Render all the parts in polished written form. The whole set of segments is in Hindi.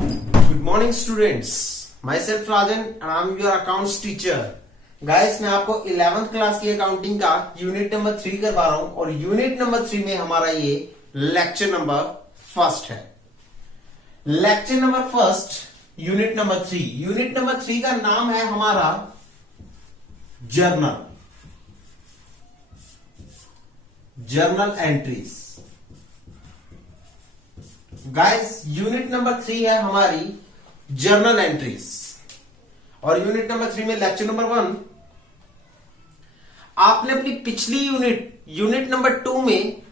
Good morning students. Myself Rajan and I am your accounts teacher. Guys, मैं आपको 11th क्लास की अकाउंटिंग का यूनिट नंबर 3 करवा रहा हूं और यूनिट नंबर 3 में हमारा ये लेक्चर नंबर फर्स्ट है। Lecture number first unit number 3। Unit number 3 का नाम है हमारा journal entries. Guys, unit number 3 है हमारी जर्नल एंट्रीज और यूनिट नंबर 3 में लेक्चर नंबर 1 आपने अपनी पिछली यूनिट नंबर 2 में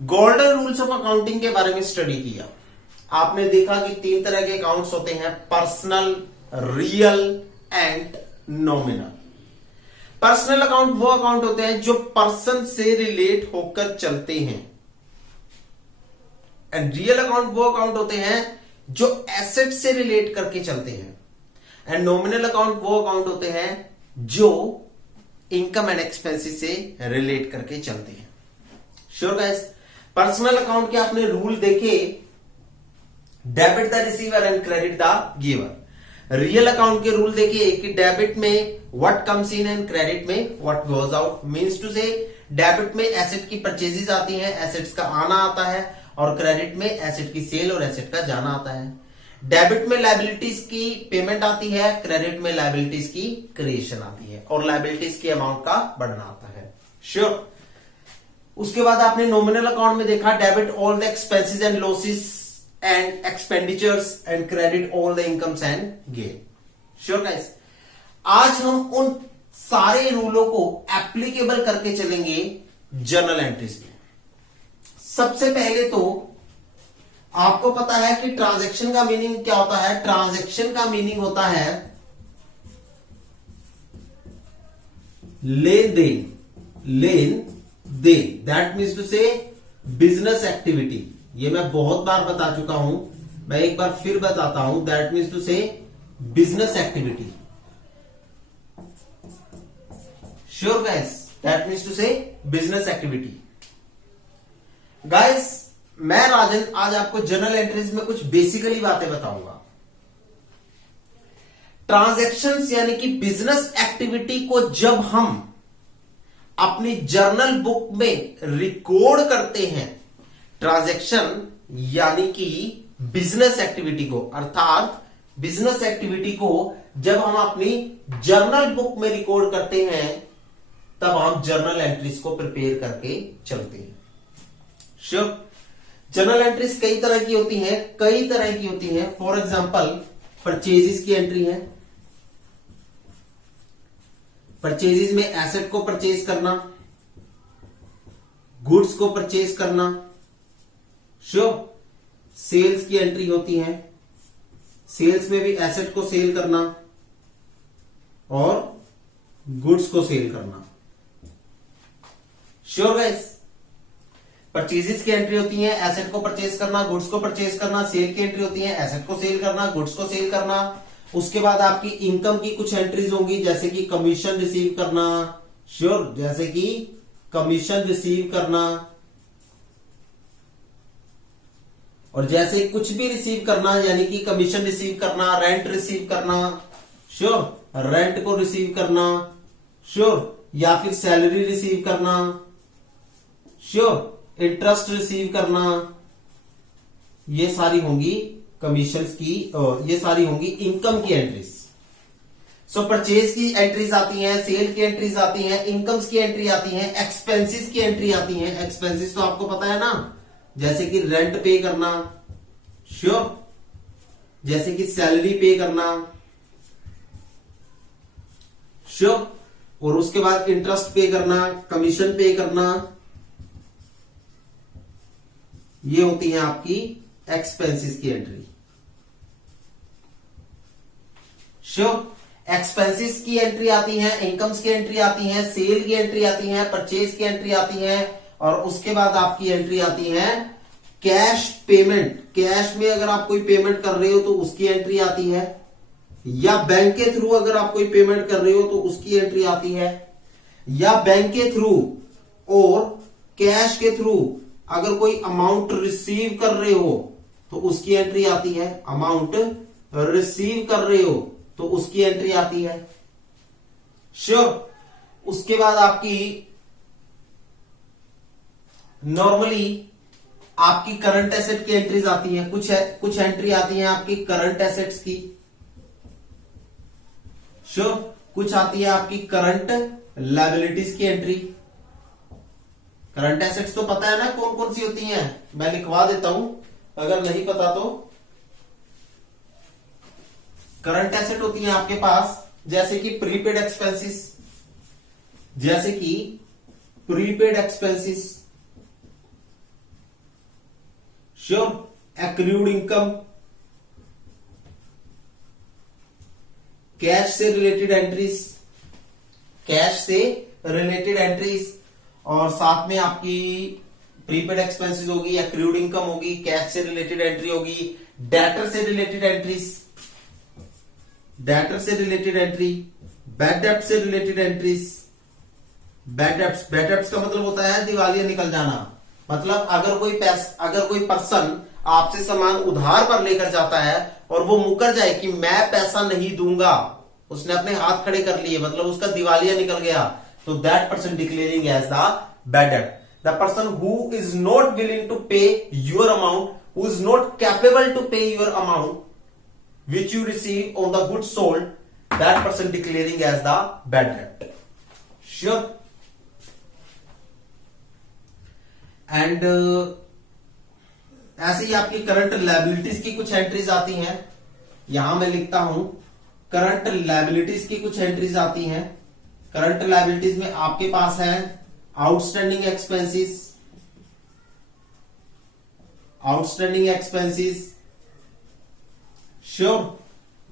गोल्डन रूल्स ऑफ अकाउंटिंग के बारे में स्टडी किया। आपने देखा कि 3 तरह के अकाउंट्स होते हैं, personal, real and nominal. Personal account वो अकाउंट होते हैं जो पर्सन से रिलेट होकर चलते हैं एंड रियल अकाउंट वो अकाउंट होते हैं जो एसेट से रिलेट करके चलते हैं एंड नॉमिनल अकाउंट वो अकाउंट होते हैं जो इनकम एंड एक्सपेंसेस से रिलेट करके चलते हैं। श्योर गाइस, पर्सनल अकाउंट के आपने रूल देखे, debit the receiver and credit the giver. Real account के रूल देखिए कि डेबिट में what comes in and credit में what goes out. Means to say debit में एसेट की परचेजेज आती हैं, एसेट्स का आना आता है, और क्रेडिट में एसेट की सेल और एसेट का जाना आता है। डेबिट में लायबिलिटीज की पेमेंट आती है, क्रेडिट में लायबिलिटीज की क्रिएशन आती है और लायबिलिटीज के अमाउंट का बढ़ना आता है। श्योर। उसके बाद आपने नॉमिनल अकाउंट में देखा debit all the expenses and losses and expenditures and credit all the incomes and gain. Sure guys, आज हम उन सारे रूलों को एप्लीकेबल करके चलेंगे जर्नल एंट्रीज में। सबसे पहले तो आपको पता है कि ट्रांजैक्शन का मीनिंग क्या होता है। ट्रांजैक्शन का मीनिंग होता है लेन then. That means to say business activity. ये मैं बहुत बार बता चुका हूं, मैं एक बार फिर बताता हूं। That means to say business activity. Sure guys, that means to say business activity. Guys, मैं राजन आज आपको जर्नल एंट्रीज में कुछ बेसिकली बातें बताऊंगा। ट्रांजैक्शंस यानी कि बिजनेस एक्टिविटी को जब हम अपनी जर्नल बुक में रिकॉर्ड करते हैं, ट्रांजैक्शन यानी कि बिजनेस एक्टिविटी को, अर्थात बिजनेस एक्टिविटी को जब हम अपनी जर्नल बुक में रिकॉर्ड करते हैं, तब हम जर्नल एंट्रीज को प्रिपेयर करके चलते हैं। श्योर। जर्नल एंट्रीज कई तरह की होती हैं, फॉर एग्जांपल परचेजेस की एंट्री है। परचेजेस में एसेट को परचेज करना, गुड्स को परचेज करना। श्योर। सेल्स की एंट्री होती है, सेल्स में भी एसेट को सेल करना और गुड्स को सेल करना। Sure guys. परचेजेस की एंट्री होती है, एसेट को परचेज करना, गुड्स को परचेज करना। सेल की एंट्री होती है, एसेट को सेल करना, गुड्स को सेल करना। उसके बाद आपकी इनकम की कुछ एंट्रीज होंगी, जैसे कि कमीशन रिसीव करना। श्योर, जैसे कि कमीशन रिसीव करना और जैसे कुछ भी रिसीव करना, यानी कि कमीशन रिसीव करना, रेंट रिसीव करना। श्योर, रेंट को रिसीव करना। श्योर, या फिर सैलरी रिसीव करना। श्योर, इंटरेस्ट रिसीव करना। ये सारी होंगी कमीशंस की और ये सारी होंगी इनकम की एंट्रीज। सो परचेज की एंट्रीज आती हैं, सेल की एंट्रीज आती हैं, इनकम्स की एंट्री आती हैं, एक्सपेंसेस की एंट्री आती हैं। एक्सपेंसेस तो आपको पता है ना, जैसे कि रेंट पे करना। श्योर। जैसे कि सैलरी पे करना। श्योर। और उसके बाद इंटरेस्ट पे करना, कमीशन पे करना। ये होती है आपकी एक्सपेंसेस की एंट्री। श्योर। एक्सपेंसेस की एंट्री आती है, इनकम्स की एंट्री आती है, सेल की एंट्री आती है, परचेज की एंट्री आती है और उसके बाद आपकी एंट्री आती है कैश पेमेंट। कैश में अगर आप कोई पेमेंट कर रहे हो तो उसकी एंट्री आती है, या बैंक के थ्रू अगर आप कोई पेमेंट कर रहे हो तो उसकी एंट्री आती है, या बैंक के थ्रू और कैश के थ्रू अगर कोई अमाउंट रिसीव कर रहे हो तो उसकी एंट्री आती है। अमाउंट रिसीव कर रहे हो तो उसकी एंट्री आती है। श्योर। उसके बाद आपकी नॉर्मली आपकी करंट एसेट की एंट्रीज आती हैं। कुछ एंट्री आती हैं आपकी करंट एसेट्स की। श्योर। कुछ आती है आपकी करंट लायबिलिटीज की एंट्री। करंट एसेट्स तो पता है ना कौन कौन सी होती हैं, मैं लिखवा देता हूं अगर नहीं पता तो। करंट एसेट होती है आपके पास जैसे कि प्रीपेड एक्सपेंसेस, जैसे कि prepaid expenses. Sure. Accrued income, cash से रिलेटेड एंट्रीज, कैश से रिलेटेड एंट्रीज, और साथ में आपकी प्रीपेड एक्सपेंसेस होगी, एक्रूड इनकम होगी, कैश से रिलेटेड एंट्री होगी, डेटर से रिलेटेड एंट्रीज, डेटर से रिलेटेड एंट्री, बैड डेब्ट से रिलेटेड एंट्रीज। बैड डेब्ट्स का मतलब होता है दिवालिया निकल जाना। मतलब अगर कोई पर्सन आपसे सामान उधार पर लेकर जाता है और वो मुकर जाए कि मैं पैसा नहीं दूंगा, उसने अपने हाथ खड़े कर लिए, मतलब उसका दिवालिया निकल गया, तो that person declaring as the bad डेब्ट। The person who is not willing to pay your amount, who is not capable to pay your amount which you receive on the goods sold, that person declaring as the bad debt. Sure. And ऐसे ही आपकी करंट लायबिलिटीज की कुछ एंट्रीज आती हैं। यहां मैं लिखता हूं करंट लायबिलिटीज की कुछ एंट्रीज आती हैं। करंट लायबिलिटीज में आपके पास है outstanding expenses, outstanding expenses. Sure.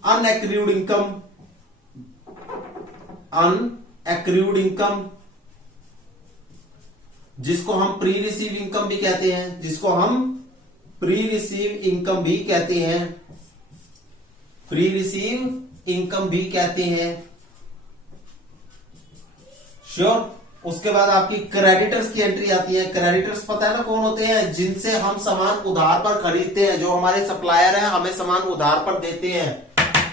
Unaccrued income, unaccrued income जिसको हम प्री रिसीव इनकम भी कहते हैं, जिसको हम प्री रिसीव इनकम भी कहते हैं, प्री रिसीव इनकम भी कहते हैं। श्योर। उसके बाद आपकी क्रेडिटर्स की एंट्री आती है। क्रेडिटर्स पता है ना कौन होते हैं, जिनसे हम सामान उधार पर खरीदते हैं, जो हमारे सप्लायर हैं हमें सामान उधार पर देते हैं,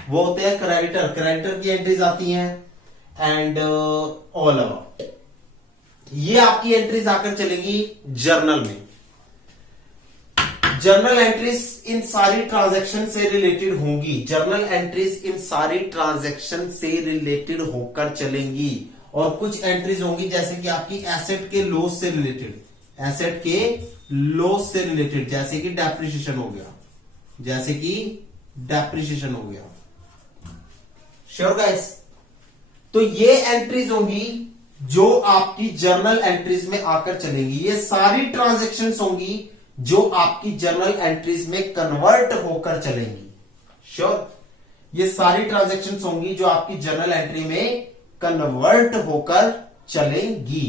वो होते हैं क्रेडिटर। क्रेडिटर की एंट्रीज आती हैं। एंड ऑल अबाउट ये आपकी एंट्रीज आकर चलेंगी जर्नल में। जर्नल एंट्रीज इन सारी ट्रांजैक्शन से रिलेटेड होंगी। जर्नल एंट्रीज इन सारी ट्रांजैक्शन से रिलेटेड होकर चलेंगी। और कुछ एंट्रीज होंगी जैसे कि आपकी एसेट के लॉस से रिलेटेड, एसेट के लॉस से रिलेटेड, जैसे कि डेप्रिसिएशन हो गया, जैसे कि डेप्रिसिएशन हो गया। Sure guys. तो ये एंट्रीज होंगी जो आपकी जर्नल एंट्रीज में आकर चलेंगी। ये सारी ट्रांजैक्शंस होंगी जो आपकी जर्नल एंट्रीज में कन्वर्ट होकर चलेंगी। श्योर। ये सारी ट्रांजैक्शंस होंगी जो आपकी जर्नल एंट्री में कन्वर्ट होकर चलेंगी।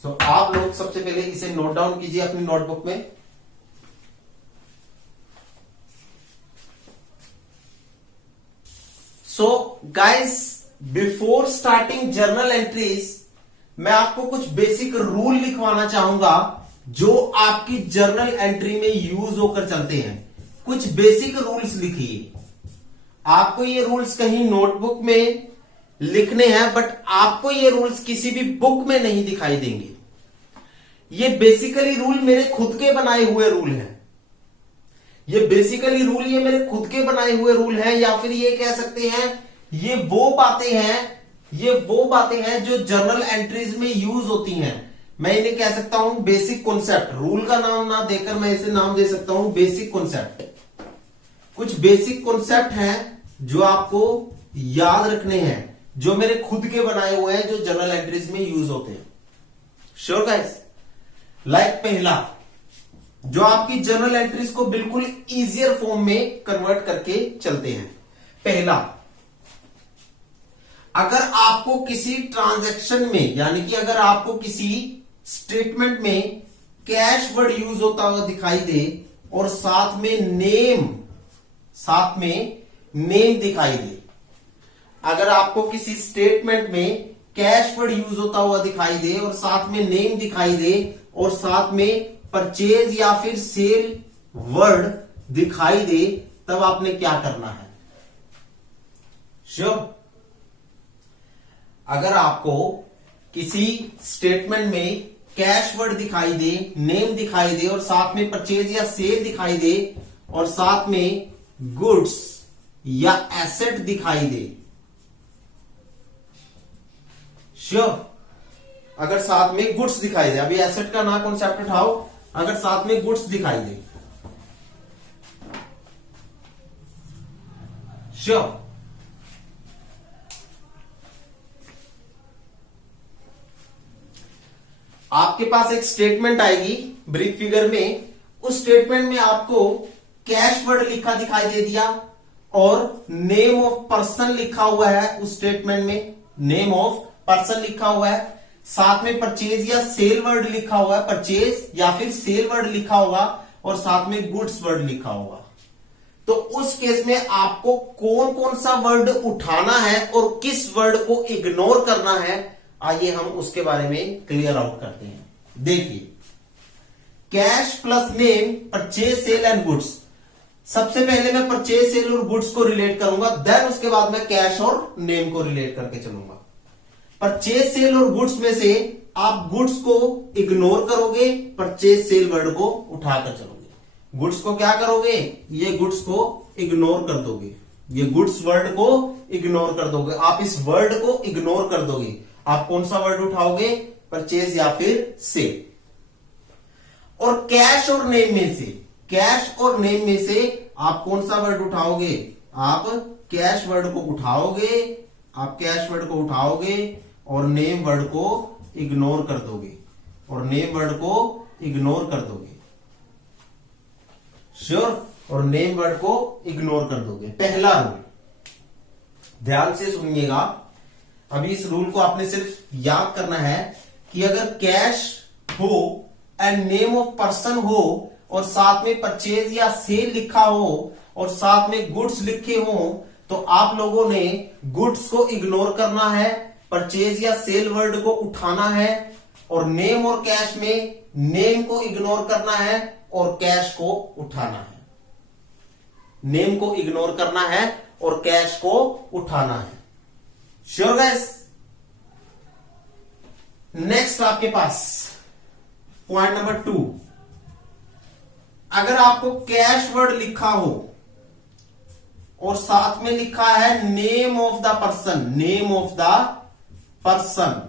सो आप लोग सबसे पहले इसे नोट डाउन कीजिए अपनी नोटबुक में। So guys, before starting journal entries मैं आपको कुछ बेसिक रूल लिखवाना चाहूंगा जो आपकी जर्नल एंट्री में यूज होकर चलते हैं। कुछ बेसिक रूल्स लिखिए। आपको ये रूल्स कहीं नोटबुक में लिखने हैं, बट आपको ये रूल्स किसी भी बुक में नहीं दिखाई देंगे। ये बेसिकली रूल मेरे खुद के बनाए हुए रूल हैं। ये बेसिकली रूल ये मेरे खुद के बनाए हुए रूल हैं, या फिर ये कह सकते हैं ये वो बातें हैं जो जर्नल एंट्रीज में यूज होती हैं। मैं इन्हें कह सकता हूं बेसिक कॉन्सेप्ट। रूल का नाम ना देकर मैं इसे नाम दे सकता हूं बेसिक कॉन्सेप्ट। कुछ बेसिक कॉन्सेप्ट हैं जो आपको याद रखने हैं, जो मेरे खुद के बनाए हुए हैं, जो जर्नल एंट्रीज में यूज होते हैं। Sure guys. लाइक पहला, जो आपकी जर्नल एंट्रीज को बिल्कुल इजियर फॉर्म में कन्वर्ट करके चलते हैं। पहला, अगर आपको किसी ट्रांजैक्शन में, यानी कि अगर आपको किसी स्टेटमेंट में कैश वर्ड यूज होता हुआ दिखाई दे और साथ में नेम दिखाई दे, अगर आपको किसी स्टेटमेंट में कैश वर्ड यूज होता हुआ दिखाई दे और साथ में नेम दिखाई दे और साथ में परचेज या फिर सेल वर्ड दिखाई दे तब आपने क्या करना है? श्योर। अगर आपको किसी स्टेटमेंट में कैश वर्ड दिखाई दे, नेम दिखाई दे और साथ में परचेज या सेल दिखाई दे और साथ में गुड्स या एसेट दिखाई दे, श्योर। अगर साथ में गुड्स दिखाई दे, अभी एसेट का ना कॉन्सेप्ट उठाओ, अगर साथ में गुड्स दिखाई दे, श्योर। आपके पास एक स्टेटमेंट आएगी ब्रीफ फिगर में, उस स्टेटमेंट में आपको कैश वर्ड लिखा दिखाई दे दिया और नेम ऑफ पर्सन लिखा हुआ है, उस स्टेटमेंट में नेम ऑफ पर्सन लिखा हुआ है, साथ में परचेज या सेल वर्ड लिखा हुआ है, परचेज या फिर सेल वर्ड लिखा होगा और साथ में गुड्स वर्ड लिखा होगा। तो उस केस में आपको कौन कौन सा वर्ड उठाना है और किस वर्ड को इग्नोर करना है, आइए हम उसके बारे में क्लियर आउट करते हैं। देखिए, cash plus name, purchase sale and goods. सबसे पहले मैं परचेज सेल और गुड्स को रिलेट करूंगा, देन उसके बाद मैं कैश और नेम को रिलेट करके चलूंगा। परचेज सेल और गुड्स में से आप गुड्स को इग्नोर करोगे, परचेज सेल वर्ड को उठाकर चलोगे। गुड्स को क्या करोगे? ये गुड्स को इग्नोर कर दोगे, ये गुड्स वर्ड को इग्नोर कर दोगे, आप इस वर्ड को इग्नोर कर दोगे। आप कौन सा वर्ड उठाओगे? परचेज या फिर सेल। और कैश और नेम में से, कैश और नेम में से आप कौन सा वर्ड उठाओगे? आप कैश वर्ड को उठाओगे, आप कैश वर्ड को उठाओगे और नेम वर्ड को इग्नोर कर दोगे, और नेम वर्ड को इग्नोर कर दोगे, श्योर। और नेम वर्ड को इग्नोर कर दोगे। पहला रूल ध्यान से सुनिएगा, अभी इस रूल को आपने सिर्फ याद करना है कि अगर कैश हो एंड नेम ऑफ पर्सन हो और साथ में परचेज या सेल लिखा हो और साथ में गुड्स लिखे हो, तो आप लोगों ने गुड्स को इग्नोर करना है, परचेज या सेल वर्ड को उठाना है, और नेम और कैश में नेम को इग्नोर करना है और कैश को उठाना है। नेम को इग्नोर करना है और कैश को उठाना है, श्योर गाइस। नेक्स्ट आपके पास पॉइंट नंबर 2, अगर आपको कैश वर्ड लिखा हो और साथ में लिखा है name of the person, name of the person,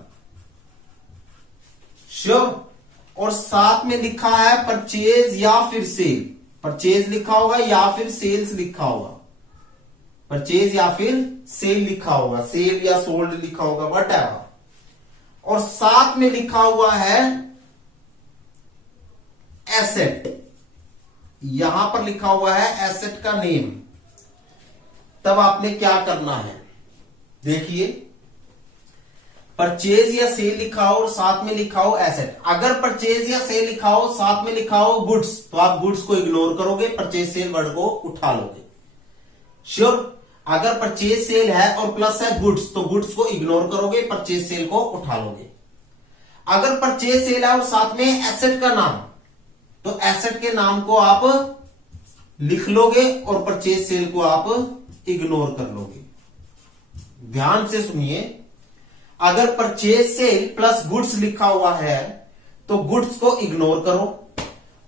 sure, और साथ में लिखा है परचेज या फिर सेल, परचेज लिखा होगा या फिर सेल्स लिखा होगा, परचेज या फिर सेल लिखा होगा, सेल या सोल्ड लिखा होगा, व्हाटएवर, और साथ में लिखा हुआ है एसेट, यहां पर लिखा हुआ है एसेट का नेम, तब आपने क्या करना है? देखिए, परचेज या सेल लिखा हो और साथ में लिखा हो एसेट। अगर परचेज या सेल लिखा हो, साथ में लिखा हो गुड्स, तो आप गुड्स को इग्नोर करोगे, परचेज सेल वर्ड को उठा लोगे, श्योर। अगर परचेज सेल है और प्लस है गुड्स, तो गुड्स को इग्नोर करोगे, परचेज सेल को उठा लोगे। अगर परचेज सेल है और साथ में एसेट का नाम, तो एसेट के नाम को आप लिख लोगे और परचेज सेल को आप इग्नोर कर लोगे। ध्यान से सुनिए, अगर परचेज सेल प्लस गुड्स लिखा हुआ है तो गुड्स को इग्नोर करो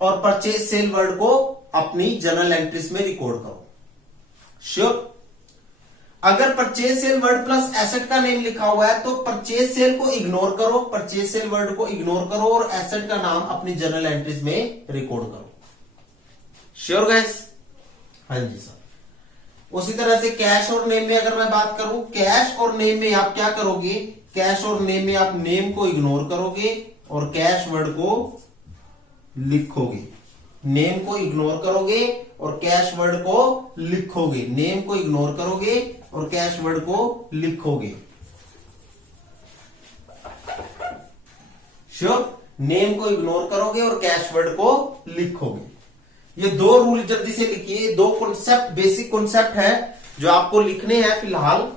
और परचेज सेल वर्ड को अपनी जर्नल एंट्रीज में रिकॉर्ड करो, श्योर। अगर purchase sale word plus asset का नेम लिखा हुआ है तो परचेज सेल को इग्नोर करो, परचेज सेल वर्ड को इग्नोर करो और एसेट का नाम अपनी जर्नल एंट्रीज में रिकॉर्ड करो, श्योर गाइस? हाँ जी सर। उसी तरह से कैश और नेम में अगर मैं बात करूं, कैश और नेम में आप क्या करोगे? कैश और नेम में आप नेम को इग्नोर करोगे और कैश वर्ड को लिखोगे, नेम को इग्नोर करोगे और कैश वर्ड को लिखोगे, नेम को इग्नोर करोगे और कैश वर्ड को लिखोगे, श्योर। नेम को इग्नोर करोगे और कैश वर्ड को लिखोगे। ये दो रूल जल्दी से लिखिए, दो कॉन्सेप्ट, बेसिक कॉन्सेप्ट है जो आपको लिखने हैं फिलहाल।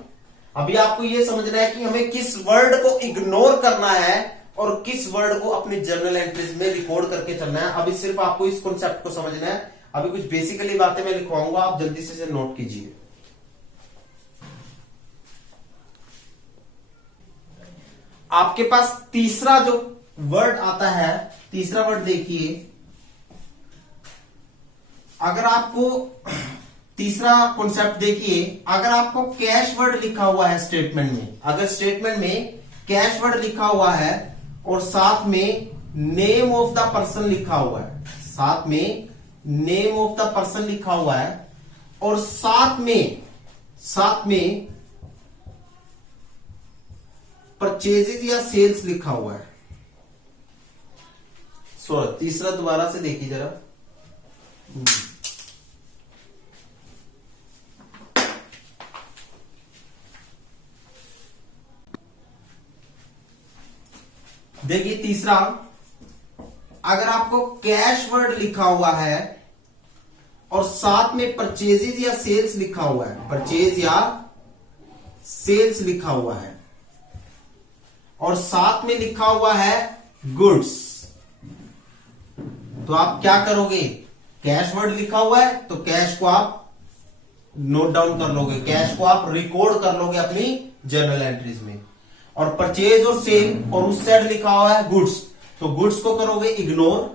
अभी आपको ये समझना है कि हमें किस वर्ड को इग्नोर करना है और किस वर्ड को अपनी जर्नल एंट्रीज में रिकॉर्ड करके चलना है। अभी सिर्फ आपको इस कॉन्सेप्ट को समझना है, अभी कुछ बेसिकली बातें मैं लिखवाऊंगा, आप जल्दी से इसे नोट कीजिए। आपके पास तीसरा जो वर्ड आता है, तीसरा वर्ड देखिए, अगर आपको तीसरा कॉन्सेप्ट देखिए, अगर आपको कैश वर्ड लिखा हुआ है स्टेटमेंट में, अगर स्टेटमेंट में कैश वर्ड लिखा हुआ है और साथ में नेम ऑफ द पर्सन लिखा हुआ है, साथ में नेम ऑफ द पर्सन लिखा हुआ है और साथ में परचेजेज या सेल्स लिखा हुआ है। सॉरी, तीसरा दोबारा से देखिए जरा। देखिए तीसरा, अगर आपको कैश वर्ड लिखा हुआ है और साथ में परचेजेज या सेल्स लिखा हुआ है, परचेज या सेल्स लिखा हुआ है और साथ में लिखा हुआ है गुड्स, तो आप क्या करोगे? कैश वर्ड लिखा हुआ है तो कैश को आप नोट डाउन कर लोगे, कैश को आप रिकॉर्ड कर लोगे अपनी जर्नल एंट्रीज में। और परचेज और सेल और उस साइड लिखा हुआ है गुड्स, तो गुड्स को करोगे इग्नोर,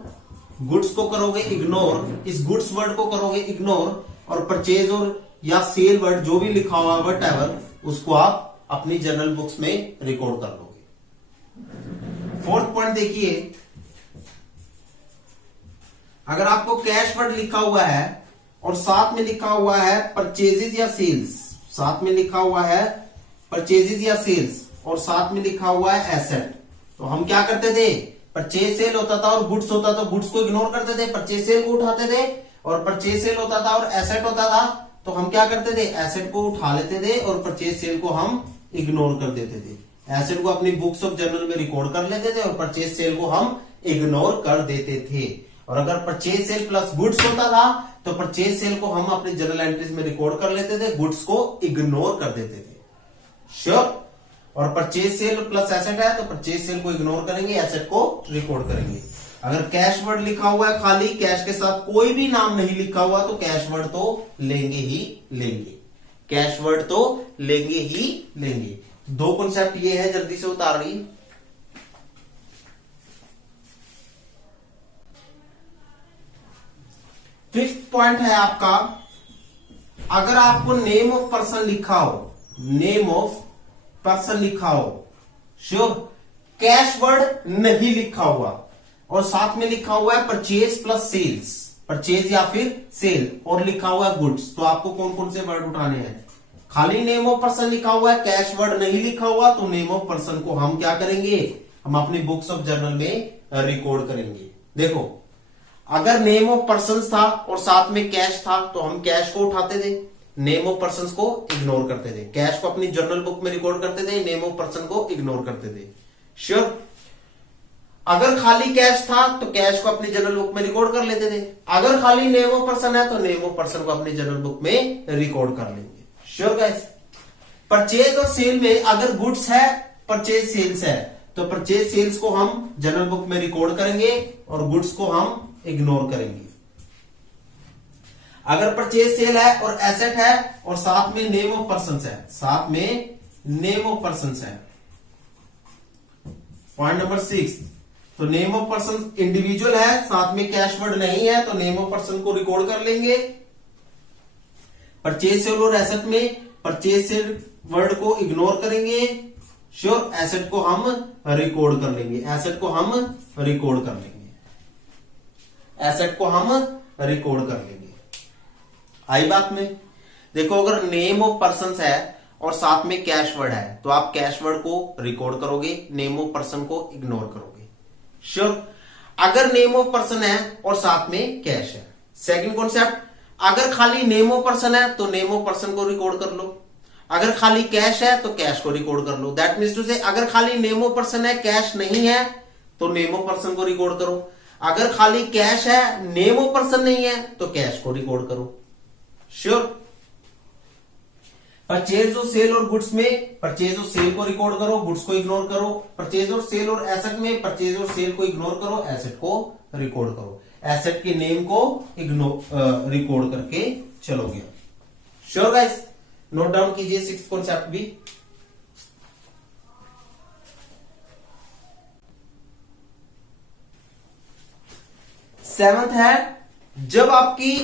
गुड्स को करोगे इग्नोर, इस गुड्स वर्ड को करोगे इग्नोर और परचेज और या सेल वर्ड जो भी लिखा हुआ है वट एवर, उसको आप अपनी जर्नल बुक्स में रिकॉर्ड कर लोगे। फोर्थ पॉइंट देखिए, अगर आपको कैश वर्ड लिखा हुआ है और साथ में लिखा हुआ है परचेजेज या सेल्स, साथ में लिखा हुआ है परचेजेज या सेल्स और साथ में लिखा हुआ है एसेट, तो हम क्या करते थे? परचेज सेल होता था और गुड्स होता था, गुड्स को इग्नोर करते थे, परचेज सेल को उठाते थे, और परचेज सेल होता था और एसेट होता था तो हम क्या करते थे? एसेट को उठा लेते थे और परचेज सेल को हम इग्नोर कर देते थे। एसेट को अपनी बुक्स ऑफ जर्नल में रिकॉर्ड कर लेते थे और परचेज सेल को हम इग्नोर कर देते थे। और अगर परचेज सेल प्लस गुड्स होता था तो परचेज सेल को हम अपनी जर्नल एंट्रीज में रिकॉर्ड कर लेते थे, गुड्स को इग्नोर कर देते थे। श्योर? और परचेज सेल प्लस एसेट है तो परचेज सेल को इग्नोर करेंगे, एसेट को रिकॉर्ड करेंगे। अगर कैश वर्ड लिखा हुआ है खाली, कैश के साथ कोई भी नाम नहीं लिखा हुआ, तो कैश वर्ड तो लेंगे ही लेंगे, कैश वर्ड तो लेंगे ही लेंगे। दो कॉन्सेप्ट ये है, जल्दी से उतार रही। फिफ्थ पॉइंट है आपका, अगर आपको नेम ऑफ पर्सन लिखा हो, नेम ऑफ पर्सन लिखा हो, श्योर, कैश वर्ड नहीं लिखा हुआ और साथ में लिखा हुआ है परचेज प्लस सेल्स, परचेज या फिर सेल और लिखा हुआ है गुड्स, तो आपको कौन कौन से वर्ड उठाने हैं? खाली नेम ऑफ पर्सन लिखा हुआ है, कैश वर्ड नहीं लिखा हुआ, तो नेम ऑफ पर्सन को हम क्या करेंगे? हम अपनी बुक्स ऑफ जर्नल में रिकॉर्ड करेंगे। देखो, अगर नेम ऑफ पर्सन था और साथ में कैश था तो हम कैश को उठाते थे, नेम ऑफ पर्सन को इग्नोर करते थे, कैश को अपनी जर्नल बुक में रिकॉर्ड करते थे, नेम ऑफ पर्सन को इग्नोर करते थे। श्योर? अगर खाली कैश था तो कैश को अपनी जर्नल बुक में रिकॉर्ड कर लेते थे, अगर खाली नेम ऑफ पर्सन है तो नेम ऑफ पर्सन को अपनी जर्नल बुक में रिकॉर्ड कर लेंगे। Sure guys? परचेज और सेल में अगर गुड्स है, परचेज सेल्स है, तो परचेज सेल्स को हम जर्नल बुक में रिकॉर्ड करेंगे और गुड्स को हम इग्नोर करेंगे। अगर परचेज सेल है और एसेट है और साथ में नेम ऑफ पर्सन है, साथ में नेम ऑफ पर्सन है, पॉइंट नंबर 6, तो नेम ऑफ पर्सन इंडिविजुअल है, साथ में कैश वर्ड नहीं है, तो नेम ऑफ पर्सन को रिकॉर्ड कर लेंगे। परचेज सेल और एसेट में परचेज सेल वर्ड को इग्नोर करेंगे। श्योर? एसेट को हम रिकॉर्ड कर लेंगे, एसेट को हम रिकॉर्ड कर लेंगे, एसेट को हम रिकॉर्ड कर लेंगे। आई बात में? देखो, अगर नेम ऑफ पर्सन है और साथ में कैश वर्ड है तो आप कैश वर्ड को रिकॉर्ड करोगे, नेम ऑफ पर्सन को इग्नोर करोगे। श्योर? अगर नेम ऑफ पर्सन है और साथ में कैश है। सेकंड कॉन्सेप्ट, अगर खाली नेम ऑफ पर्सन है तो नेम ऑफ पर्सन को रिकॉर्ड कर लो, अगर खाली कैश है तो कैश को रिकॉर्ड कर लो। दैट मीन्स टू से, अगर खाली नेम ऑफ पर्सन है, कैश नहीं है, तो नेम ऑफ पर्सन को रिकॉर्ड करो, अगर खाली कैश है, नेम ऑफ पर्सन नहीं है, तो कैश को रिकॉर्ड करो। श्योर? परचेज और सेल और गुड्स में परचेज और सेल को रिकॉर्ड करो, गुड्स को इग्नोर करो। परचेज और सेल और एसेट में परचेज और सेल को इग्नोर करो, एसेट को रिकॉर्ड करो। एसेट के नेम को रिकॉर्ड करके चलोगे। श्योर गाइस, नोट डाउन कीजिए 6th कॉन्सेप्ट भी। सेवंथ है, जब आपकी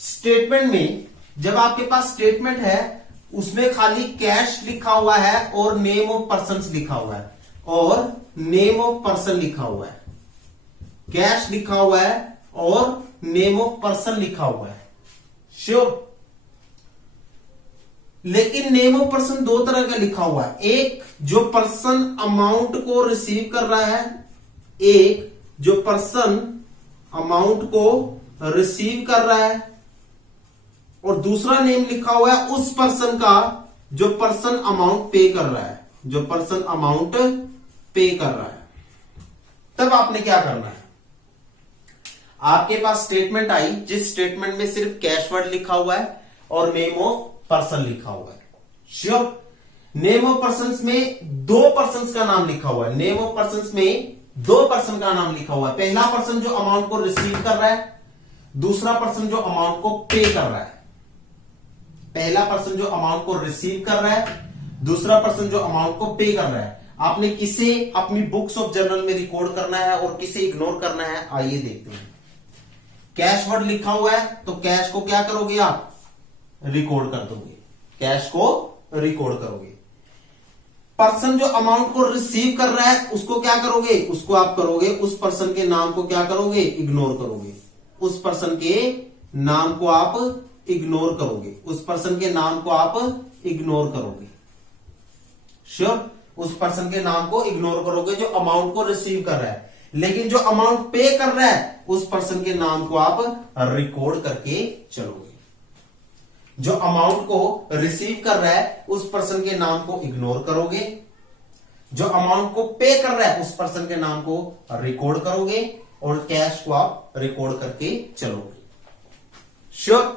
स्टेटमेंट में, जब आपके पास स्टेटमेंट है उसमें खाली कैश लिखा हुआ है और नेम ऑफ पर्सन लिखा हुआ है, और नेम ऑफ पर्सन लिखा हुआ है, कैश लिखा हुआ है और नेम ऑफ पर्सन लिखा हुआ है। श्योर, लेकिन नेम ऑफ पर्सन दो तरह का लिखा हुआ है, एक जो पर्सन अमाउंट को रिसीव कर रहा है, एक जो पर्सन अमाउंट को रिसीव कर रहा है, और दूसरा नेम लिखा हुआ है उस पर्सन का जो पर्सन अमाउंट पे कर रहा है, जो पर्सन अमाउंट पे कर रहा है। तब आपने क्या करना है, आपके पास स्टेटमेंट आई जिस स्टेटमेंट में सिर्फ कैश वर्ड लिखा हुआ है और नेम ऑफ पर्सन लिखा हुआ है। श्योर, नेम ऑफ पर्सन में दो पर्सन का नाम लिखा हुआ है, नेम ऑफ पर्सन में दो पर्सन का नाम लिखा हुआ है। पहला पर्सन जो अमाउंट को रिसीव कर रहा है, दूसरा पर्सन जो अमाउंट को पे कर रहा है। पहला पर्सन जो अमाउंट को रिसीव कर रहा है, दूसरा पर्सन जो अमाउंट को पे कर रहा है। आपने किसे अपनी बुक्स ऑफ जर्नल में रिकॉर्ड करना है और किसे इग्नोर करना है, आइए देखते हैं। कैश वर्ड लिखा हुआ है तो कैश को क्या करोगे आप, रिकॉर्ड कर दोगे, कैश को रिकॉर्ड करोगे। पर्सन जो अमाउंट को रिसीव कर रहा है उसको क्या करोगे, उसको आप करोगे, उस पर्सन के नाम को क्या करोगे, इग्नोर करोगे, उस पर्सन के नाम को आप इग्नोर करोगे, उस पर्सन के नाम को आप इग्नोर करोगे। श्योर, उस पर्सन के नाम को इग्नोर करोगे जो अमाउंट को रिसीव कर रहा है, लेकिन जो अमाउंट पे कर रहा है उस पर्सन के नाम को आप रिकॉर्ड करके चलोगे। जो अमाउंट को रिसीव कर रहा है उस पर्सन के नाम को इग्नोर करोगे, जो अमाउंट को पे कर रहा है उस पर्सन के नाम को रिकॉर्ड करोगे, और कैश को आप रिकॉर्ड करके चलोगे। श्योर,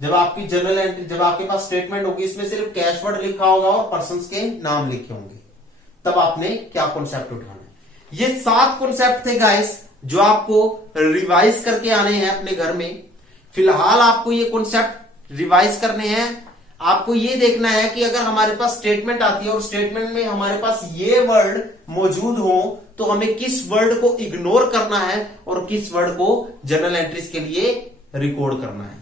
जब आपकी जर्नल एंट्री, जब आपके पास स्टेटमेंट होगी इसमें सिर्फ कैश वर्ड लिखा होगा और पर्सन के नाम लिखे होंगे, तब आपने क्या कॉन्सेप्ट उठाना है। ये 7 कॉन्सेप्ट थे गाइस जो आपको रिवाइज करके आने हैं अपने घर में। फिलहाल आपको ये कॉन्सेप्ट रिवाइज करने हैं। आपको ये देखना है कि अगर हमारे पास स्टेटमेंट आती है और स्टेटमेंट में हमारे पास ये वर्ड मौजूद हो तो हमें किस वर्ड को इग्नोर करना है और किस वर्ड को जर्नल एंट्रीज के लिए रिकॉर्ड करना है।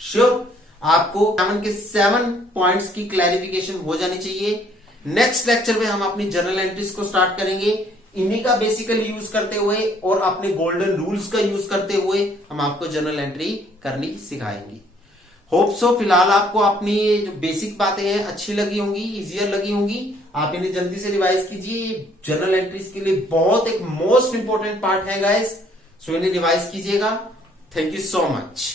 श्योर, आपको 7 के 7 पॉइंट्स की क्लैरिफिकेशन हो जानी चाहिए। नेक्स्ट लेक्चर में हम अपनी जर्नल एंट्रीज को स्टार्ट करेंगे, इन्हीं का बेसिकल यूज करते हुए और अपने गोल्डन रूल्स का यूज करते हुए हम आपको जर्नल एंट्री करनी सिखाएंगे। होप सो फिलहाल आपको अपनी जो बेसिक बातें हैं अच्छी लगी होंगी, इजियर लगी होंगी। आप इन्हें जल्दी से रिवाइज कीजिए, जर्नल एंट्रीज के लिए बहुत एक मोस्ट इंपॉर्टेंट पार्ट है गाइस, सो इन्हें रिवाइज कीजिएगा। Thank you so much.